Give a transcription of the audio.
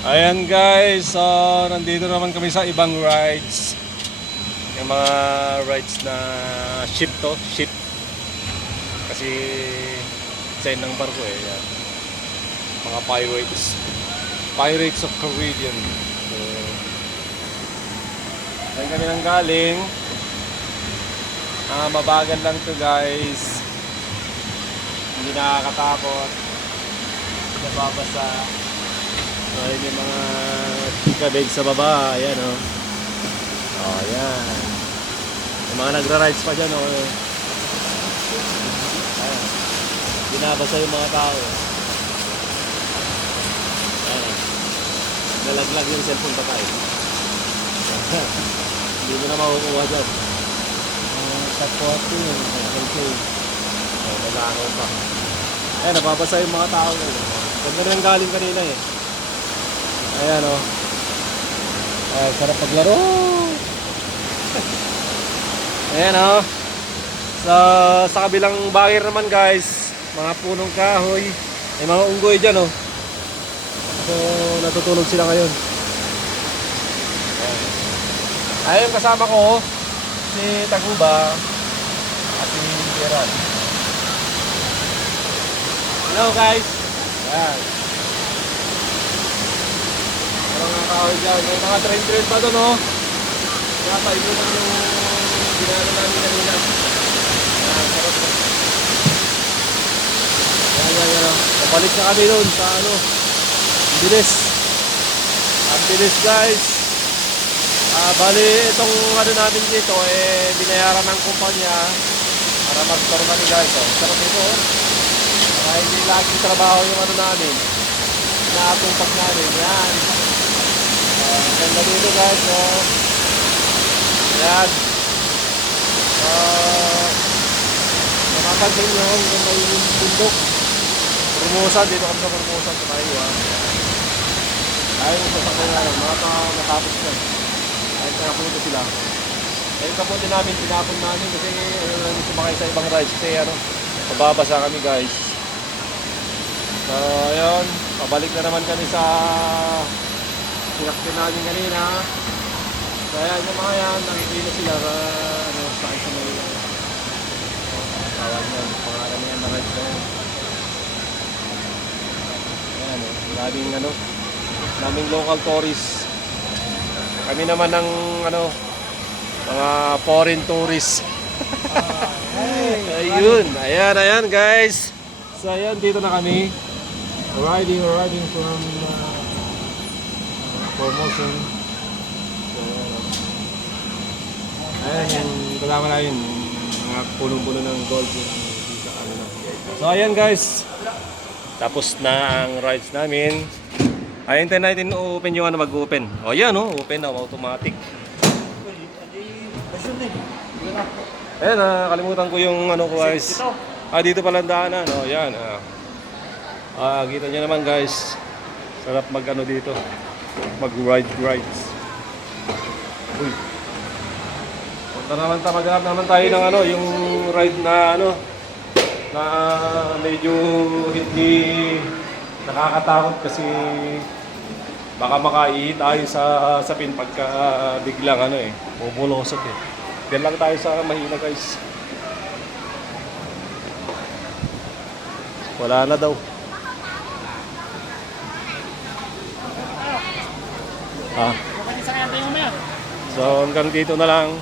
Ayan guys, so nandito naman kami sa ibang rides. Yung mga rides na ship to, ship. Kasi sign ng barko eh. Yan. Mga pirates. Pirates of Caribbean. So, ayan kami nang galing. Mabagal lang to guys. Hindi nakakatakot. Nababasa. So, yun yung mga chika-bag sa baba. Ayan o. Oh, ayan. Yung mga nagra-rides pa dyan o. Ayan. Binabasa yung mga tao. Ayan. Nalaglag yung cellphone pa tayo. Hindi mo na makukuha dyan. Tapos yun. Okay. Oh, nalangaw pa. Ayan, nababasa yung mga tao. Ganda rin galing kanina eh. Ayan o. Ay, sarap paglaro. Ayan o. Sa kabilang banger naman guys, mga punong kahoy. May mga unggoy dyan o. So, natutulog sila ngayon. Ayun, kasama ko si Taguba at si Gerald. Hello guys. Ayan. Mga kahoy dyan. May mga train pa doon, no? Nakapaibo na yung ginano namin kanina. Sarap na. Yan. Napalik na kami doon sa ano. Ang bilis. Ang bilis, guys. Bali, itong ano namin dito, binayaran ng kumpanya para mag-store kami, guys. Sarap ito, oh. Para hindi laging trabaho yung ano namin. Inaatupag namin. Yan. Ganda dito guys, ayan. Makapansin nyo kung may bundok. Formosa, dito kami sa Formosa sa tayo ha. Ayaw yung sasakay nga lang, matapos na. Ayaw pinapunta sila. Ayaw kapunti namin, pinapon namin kasi ayaw namin sumakay sa ibang rides kasi ano, mababasa kami guys. So ayun, pabalik na naman kami sa sinakyan namin kanina. So ayan yung mga yan, nakikita sila sakay sa may tawag yan, pangalan yan na rides na yan. Ayan daming local tourists. Kami naman ng mga foreign tourists. Ayun, ayan guys. So ayan, dito na kami. Riding from Formosan. Ayan yung kasama namin, mga punong-puno ng gold yung sa kanila. So ayan guys, tapos na ang rides namin. Hintayin natin open yung mag-open. O yan o, open na, automatic. Ayan, kalimutan ko yung ko guys. Dito pala ang daanan. O yan. Kita nyo naman guys, sarap dito. Mag-rides. Uy. Maghanap naman tayo ng yung ride na na medyo hindi nakakatakot kasi baka makaihi tayo sa pin pagka biglang bubulosot eh. Diyan lang tayo sa mahina guys. Wala na daw. So hanggang dito na lang.